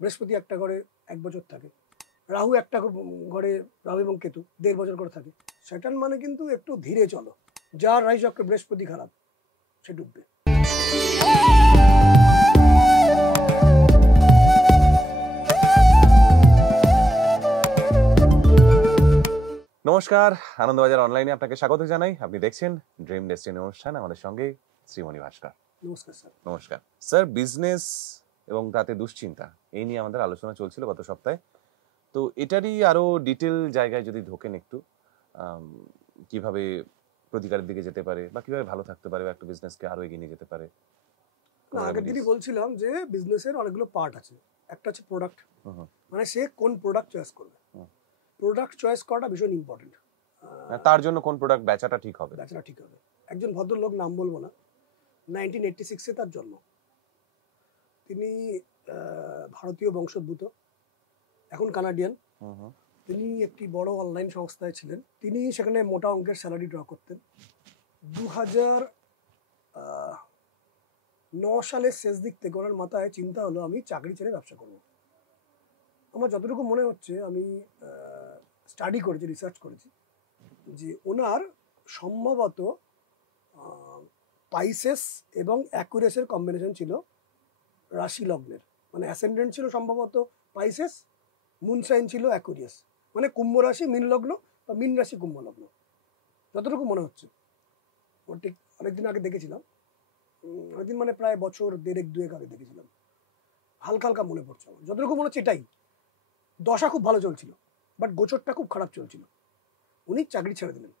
বৃহস্পতি একটা ঘরে 1 বছর থাকে, রাহু একটা ঘরে, রাহু এবং কেতু 1.5 বছর করে থাকে। স্যাটার্ন মানে কিন্তু একটু ধীরে চলো, যার রাশি চক্রে বৃহস্পতি খারাপ সে ডুববে। নমস্কার, আনন্দবাজার অনলাইনে আপনাকে স্বাগত জানাই। আপনি দেখছেন ড্রিম ডেস্টিনি অনুষ্ঠান, আমাদের সঙ্গে শ্রীমণি ভাস্কর। নমস্কার স্যার। নমস্কার স্যার। বিজনেস এবং তাতে দুশ্চিন্তা, এই নিয়ে আমাদের আলোচনা চলছিল গত সপ্তাহে। তো এটারই আরো ডিটেল জায়গায় যদি ঢোকেন একটু, কিভাবে প্রতিকারের দিকে যেতে পারে বা কিভাবে ভালো থাকতে পারে বা একটা বিজনেসকে আরো এগিয়ে নিয়ে যেতে পারে। আগের দিনই বলছিলাম যে বিজনেসের অনেকগুলো পার্ট আছে। একটা হচ্ছে প্রোডাক্ট, মানে সে কোন প্রোডাক্ট চয়েস করবে। প্রোডাক্ট চয়েস করাটা ভীষণ ইম্পর্টেন্ট। তার জন্য কোন প্রোডাক্ট বেচাটা ঠিক হবে? একজন ভদ্রলোক, নাম বলবো না, 1986-এ তার জন্ম। তিনি ভারতীয় বংশোদ্ভূত, এখন কানাডিয়ান। তিনি একটি বড় অনলাইন সংস্থায় ছিলেন। তিনি সেখানে মোটা অঙ্কের স্যালারি ড্র করতেন। 2009 সালের শেষ দিক থেকে ওনার মাথায় চিন্তা হলো আমি চাকরি ছেড়ে ব্যবসা করব। আমার যতটুকু মনে হচ্ছে, আমি স্টাডি করেছি, রিসার্চ করেছি, যে ওনার সম্ভবত পাইসেস এবং অ্যাকুরেসের কম্বিনেশন ছিল রাশি লগ্নের, মানে অ্যাসেন্ডেন্ট ছিল সম্ভবত পাইসেস, মুন সাইন ছিল অ্যাকুরিয়াস, মানে কুম্ভ রাশি মীন লগ্ন বা মীন রাশি কুম্ভ লগ্ন, যতটুকু মনে হচ্ছে। ঠিক অনেকদিন আগে দেখেছিলাম, অনেকদিন মানে প্রায় বছর 1.5-2 আগে দেখেছিলাম, হালকা হালকা মনে পড়ছে আমার। যতটুকু মনে হচ্ছে এটাই। দশা খুব ভালো চলছিল, বাট গোচরটা খুব খারাপ চলছিল। উনি চাকরি ছেড়ে দিলেন,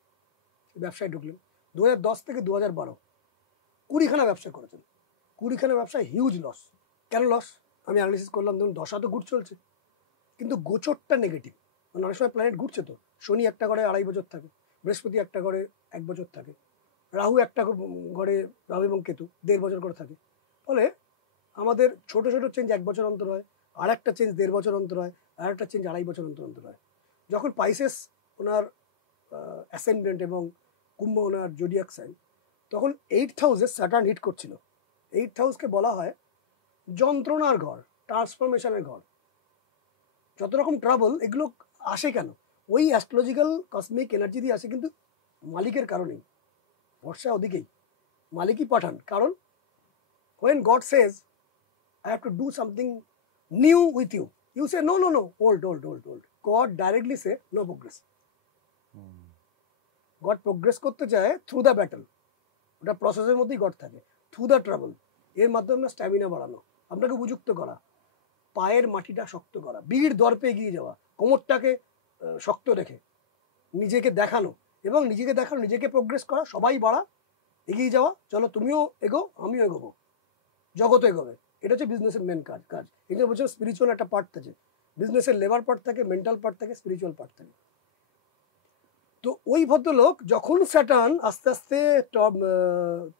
ব্যবসায় ঢুকলেন। 2010 থেকে 2012 20খানা ব্যবসা করেছেন। 20খানা ব্যবসায় হিউজ লস। কেন লস আমি অ্যানালিসিস করলাম। ধরুন, দশা তো গুড চলছে, কিন্তু গোচরটা নেগেটিভ। মানে অনেক সময় প্ল্যানেট ঘুরছে, তো শনি একটা ঘরে 2.5 বছর থাকে, বৃহস্পতি একটা ঘরে 1 বছর থাকে, রাহু একটা ঘরে, রাহু এবং কেতু 1.5 বছর করে থাকে। ফলে আমাদের ছোট ছোট চেঞ্জ 1 বছর অন্তর হয়, আর একটা চেঞ্জ 1.5 বছর অন্তর হয়, আর একটা চেঞ্জ 2.5 বছর অন্তর অন্তর হয়। যখন পাইসেস ওনার অ্যাসেন্ডেন্ট এবং কুম্ভ ওনার জোডিয়াক সাইন, তখন 8th হাউসে স্যাটার্ন হিট করছিল। 8th হাউসকে বলা হয় যন্ত্রণার ঘর, ট্রান্সফরমেশনের ঘর। যত রকম ট্রাবল এগুলো আসে কেন? ওই অ্যাস্ট্রোলজিক্যাল কসমিক এনার্জি দিয়ে আসে, কিন্তু মালিকের কারণেই। ভরসা ওদিকেই, মালিকই পাঠান। কারণ when God says I have to do something new with you, you say no, old. God directly say no progress. God progress করতে চায় থ্রু দ্য ব্যাটল, ওটা প্রসেসের মধ্যেই গড থাকে। থ্রু দ্য ট্রাবল, এর মাধ্যমে স্ট্যামিনা বাড়ানো, আপনাকে উপযুক্ত করা, পায়ের মাটিটা শক্ত করা, বীর দর্পে এগিয়ে যাওয়া, কোমরটাকে শক্ত রেখে নিজেকে দেখানো, এবং নিজেকে প্রোগ্রেস করা, সবাই বাড়া, এগিয়ে যাওয়া। চলো তুমিও এগো, আমিও এগোবো, জগৎ এগোবে। এটা হচ্ছে বিজনেসের মেন কাজ। এখানে বলছে স্পিরিচুয়াল একটা পার্ট থাকে, বিজনেসের লেবার পার্ট থাকে, মেন্টাল পার্ট থাকে, স্পিরিচুয়াল পার্ট থাকে। তো ওই ভদ্রলোক যখন স্যাটার্ন আস্তে আস্তে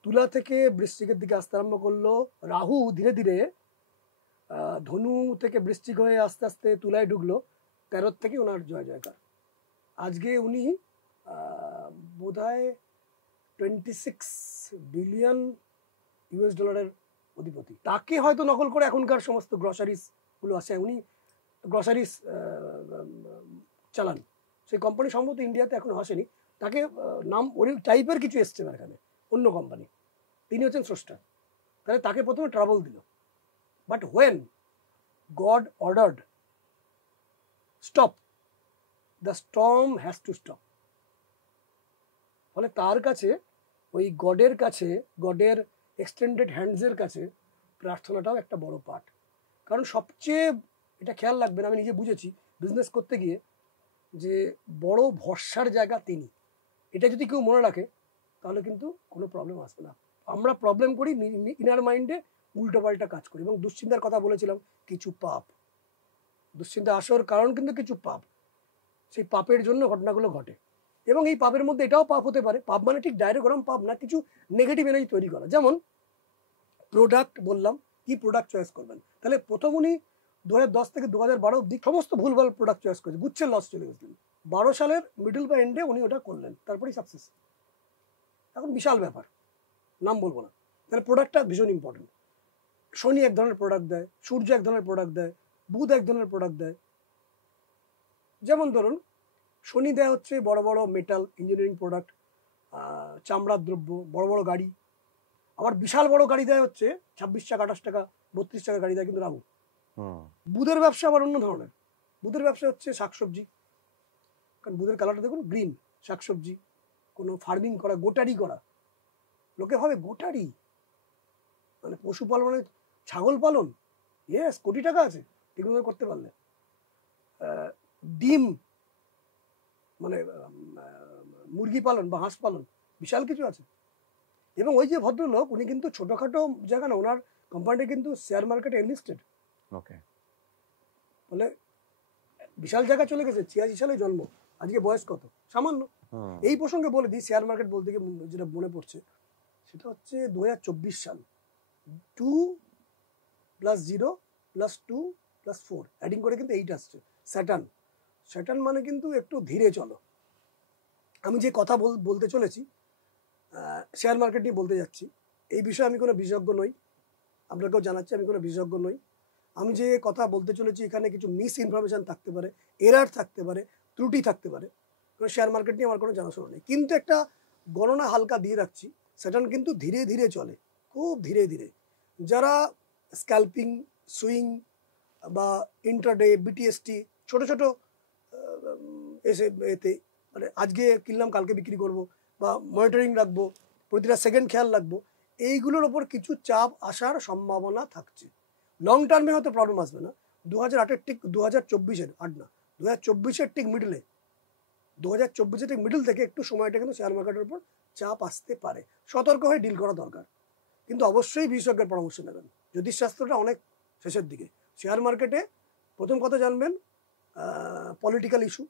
তুলা থেকে বৃশ্চিকের দিকে আসতে আরম্ভ করলো, রাহু ধীরে ধীরে ধনু থেকে বৃশ্চিক হয়ে আস্তে আস্তে তুলায় ঢুকলো, 13 থেকে ওনার জয় জয়কার। আজকে উনি বোধহয় $26 বিলিয়ন অধিপতি। তাকে হয়তো নকল করে এখনকার সমস্ত গ্রসারিস গুলো আসে, উনি গ্রসারিস চালান। সেই কোম্পানি সম্ভবত ইন্ডিয়াতে এখনো আসেনি, তাকে নাম ওই টাইপের কিছু এসছে এখানে, অন্য কোম্পানি। তিনি হচ্ছেন স্রষ্টা। তাহলে তাকে প্রথমে ট্রাবল দিল, but when god ordered stop, the storm has to stop. ফলে তার কাছে, ওই গডের কাছে, গডের এক্সটেন্ডেড হ্যান্ডসের কাছে প্রার্থনাটাও একটা বড় পার্ট। কারণ সবচেয়ে, এটা খেয়াল রাখবেন, আমি নিজে বুঝেছি বিজনেস করতে গিয়ে, যে বড় ভরসার জায়গা তিনি। এটা যদি কেউ মনে রাখে তাহলে কিন্তু কোনো প্রবলেম আসবে না। আমরা প্রবলেম করি ইনার মাইন্ডে, উল্টোপাল্টা কাজ করি। এবং দুশ্চিন্তার কথা বলেছিলাম, কিছু পাপ, দুশ্চিন্তা আসার কারণ কিন্তু কিছু পাপ, সেই পাপের জন্য ঘটনাগুলো ঘটে। এবং এই পাপের মধ্যে এটাও পাপ হতে পারে, পাপ মানে ঠিক ডাইরেক্ট ওরকম পাপ না, কিছু নেগেটিভ এনার্জি তৈরি করা। যেমন প্রোডাক্ট বললাম, কি প্রোডাক্ট চয়েস করবেন। তাহলে প্রথম উনি 2010 থেকে 2012 অব্দি সমস্ত ভুলভাল প্রোডাক্ট চয়েস করেছে, গুচ্ছের লস চলে গেছিলেন। 12 সালের মিডল বা এন্ডে উনি ওটা করলেন, তারপরেই সাকসেস। এখন বিশাল ব্যাপার, নাম বলবো না। তাহলে প্রোডাক্টটা ভীষণ ইম্পর্টেন্ট। শনি এক ধরনের প্রোডাক্ট দেয়, সূর্য এক ধরনের প্রোডাক্ট দেয়, বুধ এক ধরনের প্রোডাক্ট দেয়। যেমন ধরুন শনি দেয় হচ্ছে বড় বড় মেটাল ইঞ্জিনিয়ারিং প্রোডাক্ট, চামড়ার দ্রব্য, বড় বড় গাড়ি। আবার বিশাল বড় গাড়ি দেয় হচ্ছে 26 টাকা 28 টাকা 32 টাকা গাড়ি দেয় কিন্তু রাহু। বুধের ব্যবসা আবার অন্য ধরনের। বুধের ব্যবসা হচ্ছে শাকসবজি, কারণ বুধের কালারটা দেখুন গ্রিন। শাকসবজি, কোনো ফার্মিং করা, গোটারি করা। লোকে ভাবে গোটারি মানে পশুপালন মানে ছাগল পালন, ইয়েস কোটি টাকা আছে এগুলো করতে পারলে। ডিম মানে মুরগি পালন বা হাঁস পালন, বিশাল কিছু আছে। এবং ওই যে ভদ্রলোক উনি কিন্তু ছোটখাটো জায়গা না, ওনার কোম্পানিটা কিন্তু শেয়ার মার্কেটে এনলিস্টেড। ওকে, বলে বিশাল জায়গা চলে গেছে, 86 সালে জন্ম, আজকে বয়স কত সামান্য। এই প্রসঙ্গে বলে দিই, শেয়ার মার্কেট বলতে গিয়ে যেটা মনে পড়ছে সেটা হচ্ছে 2024 সাল 2 + 0 + 2 + 4 অ্যাডিং করে কিন্তু 8 আসছে। স্যাটার্ন মানে কিন্তু একটু ধীরে চলো। আমি যে কথা বলতে চলেছি শেয়ার মার্কেট নিয়ে বলতে যাচ্ছি, এই বিষয়ে আমি কোনো বিশেষজ্ঞ নই, আপনাকেও জানাচ্ছি আমি কোনো বিশেষজ্ঞ নই। আমি যে কথা বলতে চলেছি এখানে কিছু মিস ইনফরমেশন থাকতে পারে, এরার থাকতে পারে, ত্রুটি থাকতে পারে, কারণ শেয়ার মার্কেট নিয়ে আমার কোনো জানাশোনা নেই। কিন্তু একটা গণনা হালকা দিয়ে রাখছি, স্যাটার্ন কিন্তু ধীরে ধীরে চলে, খুব ধীরে ধীরে। যারা স্ক্যাল্পিং, সুইং বা ইন্ট্রাডে, বিটিএসটি, ছোট ছোট এসে এতে মানে আজকে কিনলাম কালকে বিক্রি করব বা মনিটরিং রাখবো, প্রতিটা সেকেন্ড খেয়াল রাখবো, এইগুলোর ওপর কিছু চাপ আসার সম্ভাবনা থাকছে। লং টার্মে হয়তো প্রবলেম আসবে না। 2008-এর ঠিক 2024-এর আট না, 2024-এর ঠিক মিডলে, 2024-এর ঠিক মিডল থেকে একটু সময়টা কিন্তু শেয়ার মার্কেটের উপর চাপ আসতে পারে। সতর্ক হয়ে ডিল করা দরকার, কিন্তু অবশ্যই বিশেষজ্ঞের পরামর্শ নেবেন। জ্যোতিষশাস্ত্রটা অনেক শেষের দিকে। শেয়ার মার্কেটে প্রথম কথা জানবেন পলিটিক্যাল ইস্যু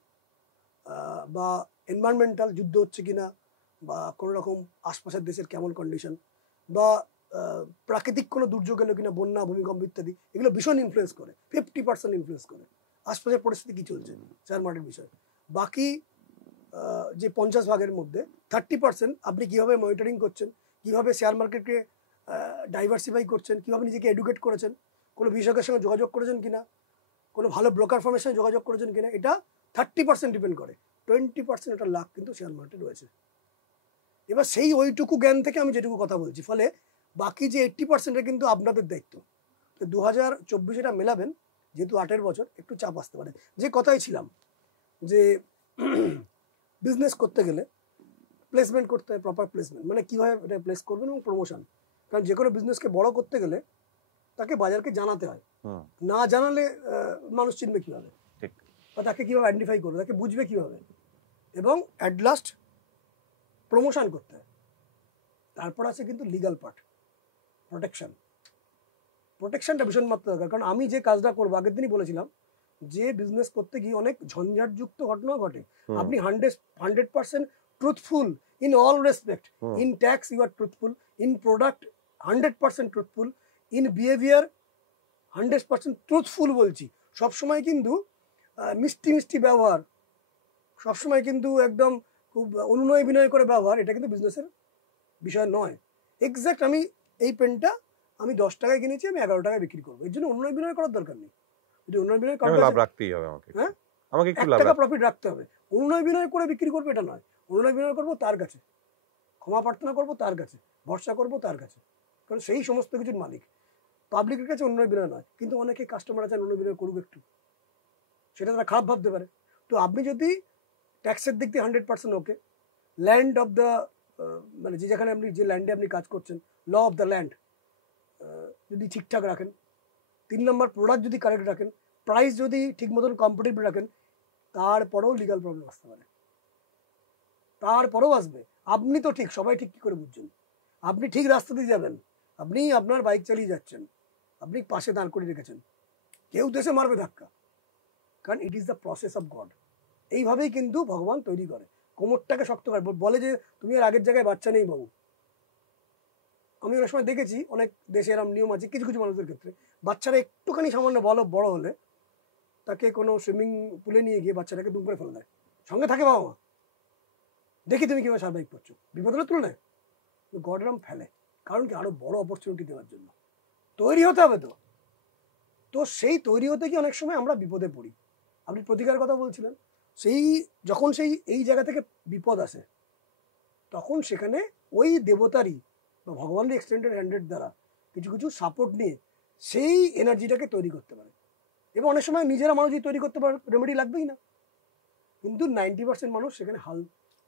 বা এনভায়রনমেন্টাল যুদ্ধ হচ্ছে কিনা, বা কোনো রকম আশপাশের দেশের কেমন কন্ডিশন, বা প্রাকৃতিক কোনো দুর্যোগ এলো কিনা, বন্যা, ভূমিকম্প ইত্যাদি, এগুলো ভীষণ ইনফ্লুয়েন্স করে। 50% ইনফ্লুয়েন্স করে আশপাশের পরিস্থিতি কী চলছে শেয়ার মার্কেট বিষয়ে। বাকি যে 50 ভাগের মধ্যে 30% আপনি কীভাবে মনিটরিং করছেন, কীভাবে শেয়ার মার্কেটকে ডাইভার্সিফাই করছেন, কীভাবে নিজেকে এডুকেট করেছেন, কোনো বিশেষজ্ঞের সঙ্গে যোগাযোগ করেছেন কিনা, কোনো ভালো ব্রোকার ফার্মের সঙ্গে যোগাযোগ করেছেন কিনা, এটা 30% ডিপেন্ড করে। 20% একটা লাখ কিন্তু শেয়ার মার্কেট রয়েছে। এবার সেই ওইটুকু জ্ঞান থেকে আমি যেটুকু কথা বলছি, ফলে বাকি যে 80% কিন্তু আপনাদের দায়িত্ব। তো 2024 এটা মেলাবেন, যেহেতু 8-এর বছর একটু চাপ আসতে পারে। যে কথাই ছিলাম যে বিজনেস করতে গেলে প্লেসমেন্ট করতে হয়, প্রপার প্লেসমেন্ট মানে কীভাবে এটা প্লেস করবেন এবং প্রমোশন। কারণ যে কোনো বিজনেসকে বড় করতে গেলে তাকে বাজারকে জানাতে হয়, না জানালে মানুষ চিনবে কীভাবে, বা তাকে কীভাবে আইডেন্টিফাই করবে, তাকে বুঝবে কীভাবে, এবং অ্যাট লাস্ট প্রমোশন করতে হয়। তারপর আছে কিন্তু লিগাল পার্ট, প্রোটেকশনটা ভীষণ মাত্রা দরকার। কারণ আমি যে কাজটা করবো, আগের দিনই বলেছিলাম যে বিজনেস করতে গিয়ে অনেক ঝঞ্ঝাটযুক্ত ঘটনাও ঘটে। আপনি 100% truthful in all respect. In tax you are truthful, in product 100% truthful, in behaviour 100% truthful. বলছি সবসময় কিন্তু মিষ্টি মিষ্টি ব্যবহার, সবসময় কিন্তু একদম খুব অনুনয় বিনয় করে ব্যবহার, এটা কিন্তু বিজনেসের বিষয় নয়। এক্স্যাক্ট আমি এই পেনটা আমি 10 টাকায় কিনেছি, আমি 11 টাকায় বিক্রি করবো, এর জন্য অনুনয় বিনয় করার দরকার নেই। যদি অনুনয় বিনয় করার লাভ রাখতেই হবে আমাকে, হ্যাঁ আমাকে একটু 1 টাকা প্রফিট রাখতে হবে। অনুনয় বিনয় করে বিক্রি করবো এটা নয়। অনুনয় বিনয় করবো তার কাছে, ক্ষমা প্রার্থনা করবো তার কাছে, ভরসা করবো তার কাছে, কারণ সেই সমস্ত কিছুর মালিক। পাবলিকের কাছে অনুনয় বিনয় নয়, কিন্তু অনেকে কাস্টমার আছেন অনুনয় বিনয় করুক একটু, সেটা তারা খারাপ ভাবতে পারে। তো আপনি যদি ট্যাক্সের দিক দিয়ে 100% ওকে, ল্যান্ড অফ দ্য মানে যেখানে আপনি যে ল্যান্ডে আপনি কাজ করছেন, ল অফ দ্য ল্যান্ড যদি ঠিকঠাক রাখেন, 3 নম্বর প্রোডাক্ট যদি কারেক্ট রাখেন, প্রাইস যদি ঠিক মতন কম্পিটিটিভ রাখেন, তারপরেও লিগাল প্রবলেম আসতে পারে, তারপরেও আসবে। আপনি তো ঠিক, সবাই ঠিক কী করে বুঝছেন? আপনি ঠিক রাস্তা দিয়ে যাবেন, আপনি আপনার বাইক চালিয়ে যাচ্ছেন, আপনি পাশে দাঁড় করে রেখেছেন, কেউ দেশে মারবে ধাক্কা, কারণ it is the process of god. এইভাবেই কিন্তু ভগবান তৈরি করে। কোমরটাকে শক্ত করে বলে যে তুমি আর আগের জায়গায় বাচ্চা নেই বাবু। আমি অনেক সময় দেখেছি অনেক দেশে এরকম নিয়ম আছে কিছু কিছু মানুষদের ক্ষেত্রে, বাচ্চারা একটুখানি সামান্য বড় হলে তাকে কোনো সুইমিং পুলে নিয়ে গিয়ে বাচ্চাটাকে দুম করে ফেলে দেয়, সঙ্গে থাকে বাবা মা, দেখি তুমি কীভাবে সার্ভাইভ করছো, বিপদ হলে তুলে নেয়, গডরাম ফেলে। কারণ কি? আরো বড় অপরচুনিটি দেওয়ার জন্য তৈরি হতে হবে। তো তো সেই তৈরি হতে গিয়ে অনেক সময় আমরা বিপদে পড়ি। আপনি প্রতিকার কথা বলছিলেন, যখন এই জায়গা থেকে বিপদ আসে, তখন সেখানে ওই দেবতারই বা ভগবানের এক্সটেন্ডেড হ্যান্ডের দ্বারা কিছু কিছু সাপোর্ট নিয়ে সেই এনার্জিটাকে তৈরি করতে পারে। এবং অনেক সময় নিজেরা মানুষ তৈরি করতে পারে, রেমেডি লাগবেই না, কিন্তু 90% মানুষ সেখানে হাল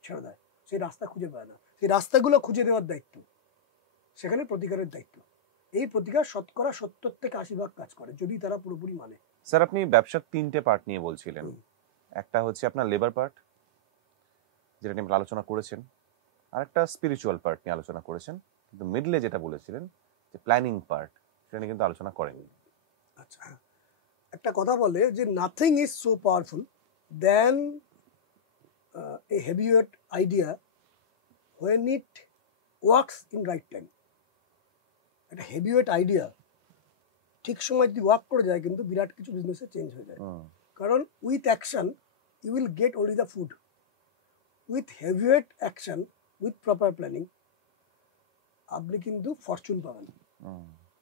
ছেড়ে দেয়, সেই রাস্তা খুঁজে পায় না। সেই রাস্তাগুলো খুঁজে দেওয়ার দায়িত্ব সেখানে প্রতিকারের দায়িত্ব। এই প্রতিকার 70-80% কাজ করে যদি তারা পুরোপুরি মানে। স্যার, আপনি ব্যবসার 3টে পার্ট নিয়ে বলছিলেন। একটা হচ্ছে আপনার লেবার পার্ট, যেটা নিয়ে আমরা আলোচনা করেছেন, আর একটা স্পিরিচুয়াল পার্ট নিয়ে আলোচনা করেছেন, কিন্তু মিডলে যেটা বলেছিলেন যে প্ল্যানিং পার্ট, সেটা নিয়ে কিন্তু আলোচনা করেননি। আচ্ছা, একটা কথা বলে যে nothing is so powerful then a heavyweight idea when it works in right time. একটা হেভিওয়েট আইডিয়া ঠিক সময় যদি ওয়ার্ক করে যায়, কিন্তু বিরাট কিছু বিজনেসে চেঞ্জ হয়ে যায়। কারণ with action you will get only the food. With heavyweight action, with proper planning, আপনি কিন্তু ফরচুন পাবেন।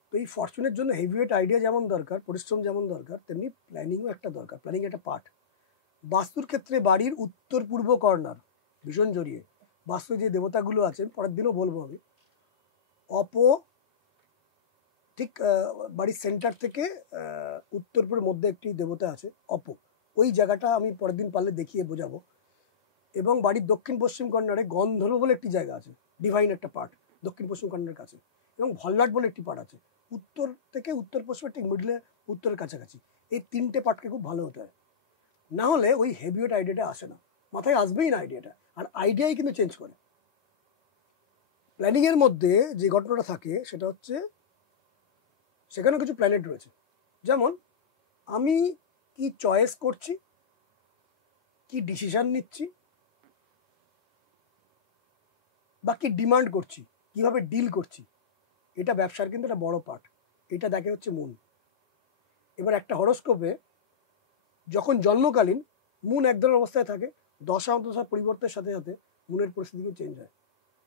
তো এই ফরচুনের জন্য হেভিওয়েট আইডিয়া যেমন দরকার, পরিশ্রম যেমন দরকার, তেমনি প্ল্যানিংও একটা দরকার। প্ল্যানিং একটা পার্ট। বাস্তুর ক্ষেত্রে বাড়ির উত্তর পূর্ব কর্নার ভীষণ জড়িয়ে। বাস্তু যে দেবতাগুলো আছেন, পরের দিনও বলবো আমি, ঠিক বাড়ির সেন্টার থেকে উত্তর পূর্বের মধ্যে একটি দেবতা আছে ওই জায়গাটা আমি পরের দিন পারলে দেখিয়ে বোঝাবো। এবং বাড়ির দক্ষিণ পশ্চিম কর্নারে গন্ধর্ব বলে একটি জায়গা আছে, ডিভাইন একটা পার্ট দক্ষিণ পশ্চিম কর্নারের কাছে। এবং ভল্লাট বলে একটি পার্ট আছে উত্তর থেকে উত্তর পশ্চিমে, ঠিক মিডলে উত্তরের কাছাকাছি। এই 3টে পার্টকে খুব ভালো হতে হয়, না হলে ওই হেভিওয়েট আইডিয়াটা আসে না, মাথায় আসবেই না আইডিয়াটা। আর আইডিয়াই কিন্তু চেঞ্জ করে। প্ল্যানিংয়ের মধ্যে যে ঘটনাটা থাকে সেটা হচ্ছে সেখানে কিছু প্ল্যানেট রয়েছে। যেমন আমি কি চয়েস করছি, কি ডিসিশন নিচ্ছি, বা কি ডিমান্ড করছি, কিভাবে ডিল করছি, এটা ব্যবসার কিন্তু একটা বড় পার্ট। এটা দেখে হচ্ছে মুন। এবার একটা হরোস্কোপে যখন জন্মকালীন মুন এক ধরনের অবস্থায় থাকে, দশা পরিবর্তনের সাথে সাথে মুনের পরিস্থিতিও চেঞ্জ হয়।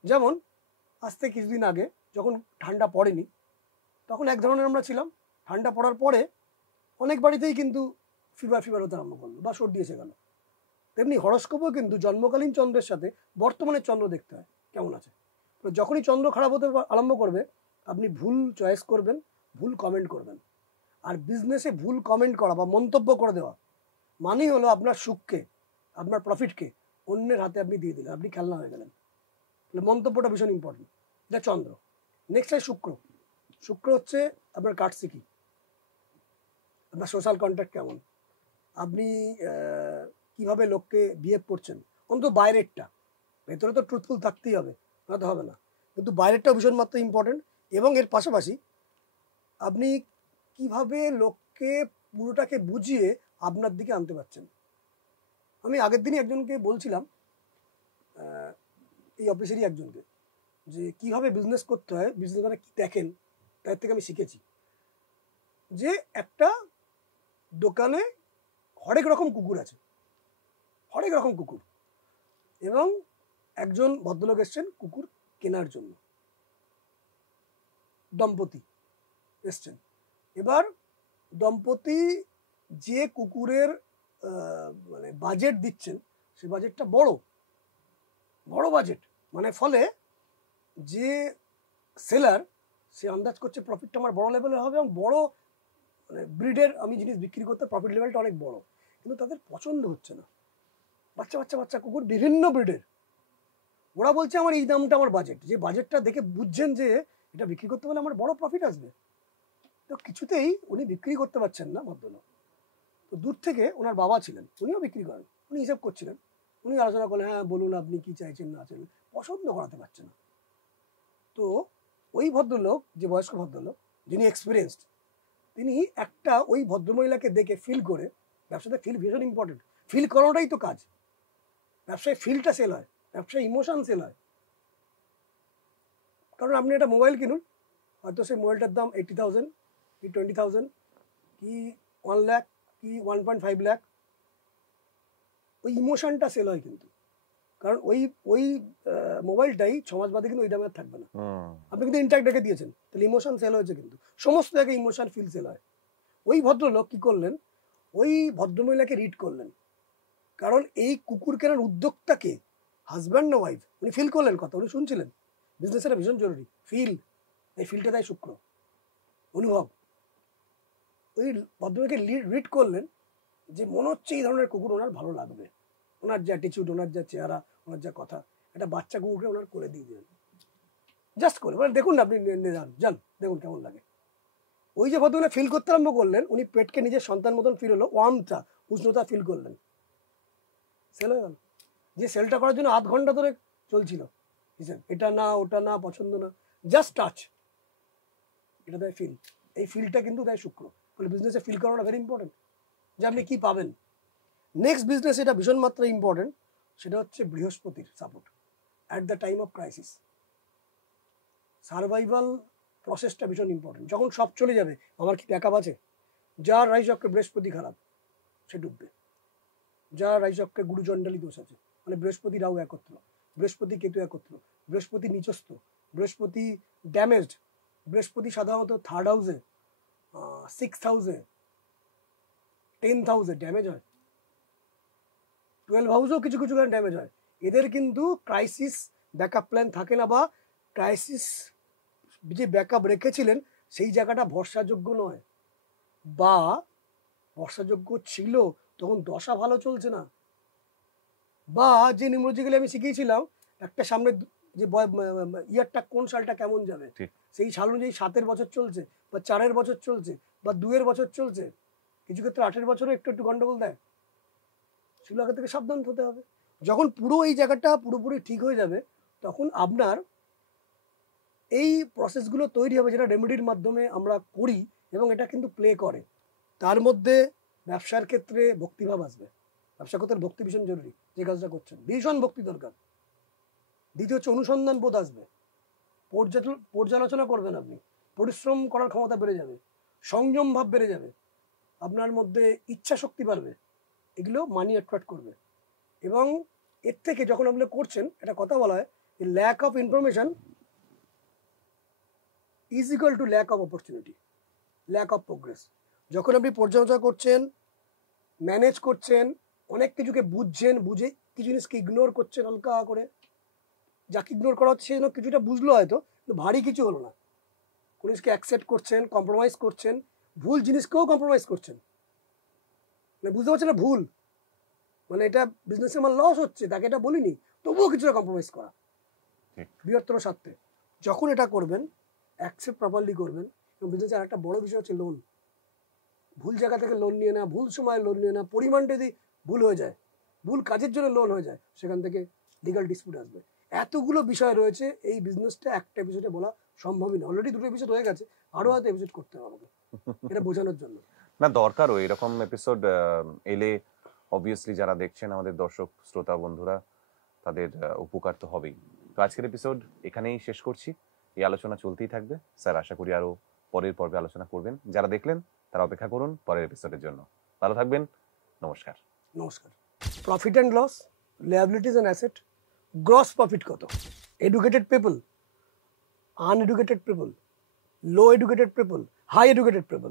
যেমন আজ থেকে কিছুদিন আগে যখন ঠান্ডা পড়েনি, তখন এক ধরনের আমরা ছিলাম। ঠান্ডা পড়ার পরে অনেক বাড়িতেই কিন্তু ফিভার হতে আরম্ভ করলো বা সর্দি এসে গেল। তেমনি হরোস্কোপও কিন্তু জন্মকালীন চন্দ্রের সাথে বর্তমানে চন্দ্র দেখতে হয় কেমন আছে। তো যখনই চন্দ্র খারাপ হতে আরম্ভ করবে, আপনি ভুল চয়েস করবেন, ভুল কমেন্ট করবেন। আর বিজনেসে ভুল কমেন্ট করা বা মন্তব্য করে দেওয়া মানেই হলো আপনার সুখকে, আপনার প্রফিটকে অন্যের হাতে আপনি দিয়ে দিলেন, আপনি খেলনা হয়ে গেলেন। তাহলে মন্তব্যটা ভীষণ ইম্পর্টেন্ট। এটা চন্দ্র। নেক্সট হয় শুক্র হচ্ছে আপনার কাটসিকি, আপনার সোশ্যাল কন্ট্যাক্ট কেমন, আপনি কিভাবে লোককে বিহেভ করছেন, অন্তত বাইরেরটা। ভেতরে তো ট্রুথফুল থাকতেই হবে, না তো হবে না, কিন্তু বাইরেরটাও ভীষণ মাত্রায় ইম্পর্টেন্ট। এবং এর পাশাপাশি আপনি কিভাবে লোককে পুরোটাকে বুঝিয়ে আপনার দিকে আনতে পারছেন। আমি আগের দিনই একজনকে বলছিলাম, এই অফিসেরই একজনকে, যে কিভাবে বিজনেস করতে হয়, বিজনেস মানে কি দেখেন, তার থেকে আমি শিখেছি যে একটা দোকানে হরেক রকম কুকুর আছে, হরেক রকম কুকুর। এবং একজন ভদ্রলোক এসছেন কুকুর কেনার জন্য, দম্পতি এসছেন। এবার দম্পতি যে কুকুরের মানে বাজেট দিচ্ছেন, সে বাজেটটা বড় বাজেট। মানে ফলে যে সেলার, সে আন্দাজ করছে প্রফিটটা আমার বড় লেভেলে হবে এবং বড় মানে ব্রিডের আমি জিনিস বিক্রি করতে প্রফিট লেভেলটা অনেক বড়, কিন্তু তাদের পছন্দ হচ্ছে না। বাচ্চা কুকুর বিভিন্ন ব্রিডের, ওরা বলছে আমার এই দামটা আমার বাজেট, যে বাজেটটা দেখে বুঝছেন যে এটা বিক্রি করতে পারলে আমার বড় প্রফিট আসবে। তো কিছুতেই উনি বিক্রি করতে পারছেন না ভদ্রলোক। তো দূর থেকে ওনার বাবা ছিলেন, উনিও বিক্রি করেন, উনি হিসাব করছিলেন। উনি আলোচনা করলেন, হ্যাঁ বলুন আপনি কি চাইছেন না চাইছেন, পছন্দ করাতে পারছে না। তো ওই ভদ্রলোক, যে বয়স্ক ভদ্রলোক যিনি এক্সপিরিয়েন্সড, তিনি একটা ওই ভদ্রমহিলাকে দেখে ফিল করে, ব্যবসাতে ফিল ভীষণ ইম্পর্টেন্ট, ফিল করানোটাই তো কাজ। ব্যবসায় ফিলটা সেল হয়, ব্যবসায় ইমোশন সেল হয়। কারণ আপনি একটা মোবাইল কিনুন, হয়তো সেই মোবাইলটার দাম 80,000 কি 20,000 কি 1 লাখ কি 1.5 লাখ, ওই ইমোশনটা সেল হয় কিন্তু। কারণ ওই মোবাইলটাই 6 মাস বাদে কিন্তু ওই দামে থাকবে না, আপনি কিন্তু ইন্ট্যাক্ট রেখে দিয়েছেন, তাহলে ইমোশন সেল হয়েছে। কিন্তু সমস্ত জায়গায় ইমোশন ফিল সেল হয়। ওই ভদ্রলোক কি করলেন, ওই ভদ্রমহিলাকে রিড করলেন, কারণ এই কুকুর কেনার উদ্যোক্তাকে হাজব্যান্ড না ওয়াইফ, উনি ফিল করলেন কথা, উনি শুনছিলেন। বিজনেস এটা ভীষণ জরুরি, ফিল, এই ফিলটা দেয় শুক্র, অনুভব। ওই ভদ্রমহিলাকে রিড করলেন যে মনে হচ্ছে এই ধরনের কুকুর ওনার ভালো লাগবে, ওনার যে অ্যাটিচিউড, ওনার যা চেহারা, ওনার যা কথা, একটা বাচ্চা কুকুরকে ওনার করে দিয়ে দিলেন, জাস্ট করে মানে দেখুন না আপনি যান দেখুন কেমন লাগে। ওই যে ভদ্রমহিলা ফিল করতে আরম্ভ করলেন, উনি পেটকে নিজের সন্তান মতন ফিল হলো, ওয়ার্মটা, উষ্ণতা ফিল করলেন, সেল হয়ে গেল। যে সেলটা করার জন্য 8 ঘন্টা ধরে চলছিল, এটা না ওটা না পছন্দ না, জাস্ট টাচ, এটা দেয় ফিল। এই ফিলটা কিন্তু দেয় শুক্র। বলে বিজনেসে ফিল করাটা ভেরি ইম্পর্টেন্ট, যে আপনি কি পাবেন। নেক্সট বিজনেস এটা ভীষণ মাত্রায় ইম্পর্টেন্ট, সেটা হচ্ছে বৃহস্পতির support at the time of crisis. Survival প্রসেসটা ভীষণ ইম্পর্টেন্ট। যখন সব চলে যাবে, আমার কি ব্যাকআপ আছে? যার রাইজ চক্রে বৃহস্পতি খারাপ সে ডুববে, যার রাইজ চক্রে গুরুচণ্ডালী দোষ আছে, মানে বৃহস্পতি রাহু একত্র, বৃহস্পতি কেতু একত্র, বৃহস্পতি নিচস্থ, বৃহস্পতি ড্যামেজড, বৃহস্পতি সাধারণত 3rd হাউসে, 6th হাউসে, 10th হাউসে ড্যামেজ হয়, 12 হাউসেও কিছু কিছু কারণে ড্যামেজ হয়। এদের কিন্তু ক্রাইসিস ব্যাকআপ প্ল্যান থাকে না, বা ক্রাইসিস যে ব্যাকআপ রেখেছিলেন সেই জায়গাটা ভরসাযোগ্য নয়, বা ভরসাযোগ্য ছিল তখন দশা ভালো চলছে না, বা যে নিউমোলজিক্যালি আমি শিখিয়েছিলাম একটা সামনে যে ইয়ারটা কোন সালটা কেমন যাবে, সেই সাল অনুযায়ী 7-এর বছর চলছে, বা 4-এর বছর চলছে, বা 2-এর বছর চলছে, কিছু ক্ষেত্রে 8-এর বছরও একটু একটু গন্ডগোল দেয়, সেগুলো আগে থেকে সাবধান হতে হবে। যখন পুরো এই জায়গাটা পুরোপুরি ঠিক হয়ে যাবে, তখন আপনার এই প্রসেসগুলো তৈরি হবে, যেটা রেমেডির মাধ্যমে আমরা করি, এবং এটা কিন্তু প্লে করে। তার মধ্যে ব্যবসার ক্ষেত্রে ভক্তিভাব আসবে, ব্যবসা ক্ষেত্রে ভক্তি ভীষণ জরুরি, যে কাজটা করছেন ভীষণ ভক্তি দরকার। দ্বিতীয় হচ্ছে অনুসন্ধান বোধ আসবে, পর্যালোচনা করবেন আপনি, পরিশ্রম করার ক্ষমতা বেড়ে যাবে, সংযম ভাব বেড়ে যাবে, আপনার মধ্যে ইচ্ছা শক্তি বাড়বে, এগুলো মানি অ্যাট্রাক্ট করবে। এবং এর থেকে যখন আপনি করছেন, একটা কথা বলা হয়, lack of information is equal to lack of opportunity, lack of progress. যখন আপনি পর্যালোচনা করছেন, ম্যানেজ করছেন, অনেক কিছুকে বুঝছেন, বুঝে কিছু জিনিসকে ইগনোর করছেন হালকা করে, যাকে ইগনোর করা হচ্ছে সেজন্য কিছুটা বুঝলো হয়তো, কিন্তু ভারী কিছু হলো না, কোনো জিনিসকে অ্যাকসেপ্ট করছেন, কম্প্রোমাইজ করছেন, ভুল জিনিসকেও কম্প্রোমাইজ করছেন, মানে বুঝতে পারছেন না ভুল, মানে এটা বিজনেসে আমার লস হচ্ছে, তাকে এটা বলিনি, তবুও কিছুটা কম্প্রোমাইজ করা বৃহত্তর স্বার্থে। যখন এটা করবেন, অ্যাকসেপ্ট প্রপারলি করবেন। এবং বিজনেসের আরেকটা বড় বিষয় হচ্ছে লোন। ভুল জায়গা থেকে লোন নিয়ে না, ভুল সময় লোন নিয়ে না, পরিমাণটা যদি ভুল হয়ে যায়, ভুল কাজের জন্য লোন হয়ে যায়, সেখান থেকে লিগাল ডিসপিউট আসবে। এতগুলো বিষয় রয়েছে, এই বিজনেসটা একটা এপিসোডে বলা সম্ভবই না। অলরেডি 2টো এপিসোড হয়ে গেছে, আরো হয়তো এপিসোড করতে হবে আমাকে এটা বোঝানোর জন্য। না, দরকারও এরকম এপিসোড এলে অবভিয়াসলি যারা দেখছেন আমাদের দর্শক শ্রোতা বন্ধুরা, তাদের উপকার তো হবেই। তো আজকের এপিসোড এখানেই শেষ করছি, এই আলোচনা চলতেই থাকবে। স্যার আশা করি আরো পরের পর্বে আলোচনা করবেন। যারা দেখলেন তারা অপেক্ষা করুন পরের এপিসোডের জন্য। ভালো থাকবেন, নমস্কার। নমস্কার। Profit and loss, liabilities and asset, gross profit কত, educated people, uneducated people, low educated people, high educated people.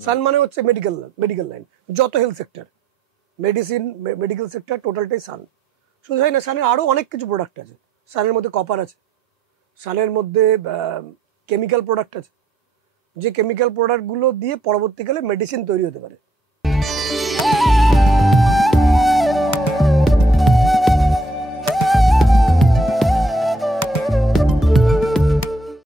Sun মানে হচ্ছে মেডিকেল লাইন, যত health sector, medicine, medical sector, টোটালটাই সান। শুধু তাই না, সানের আরও অনেক কিছু প্রোডাক্ট আছে। সানের মধ্যে কপার আছে, সানের মধ্যে কেমিক্যাল প্রোডাক্ট আছে, যে কেমিক্যাল প্রোডাক্টগুলো দিয়ে পরবর্তীকালে মেডিসিন তৈরি হতে পারে।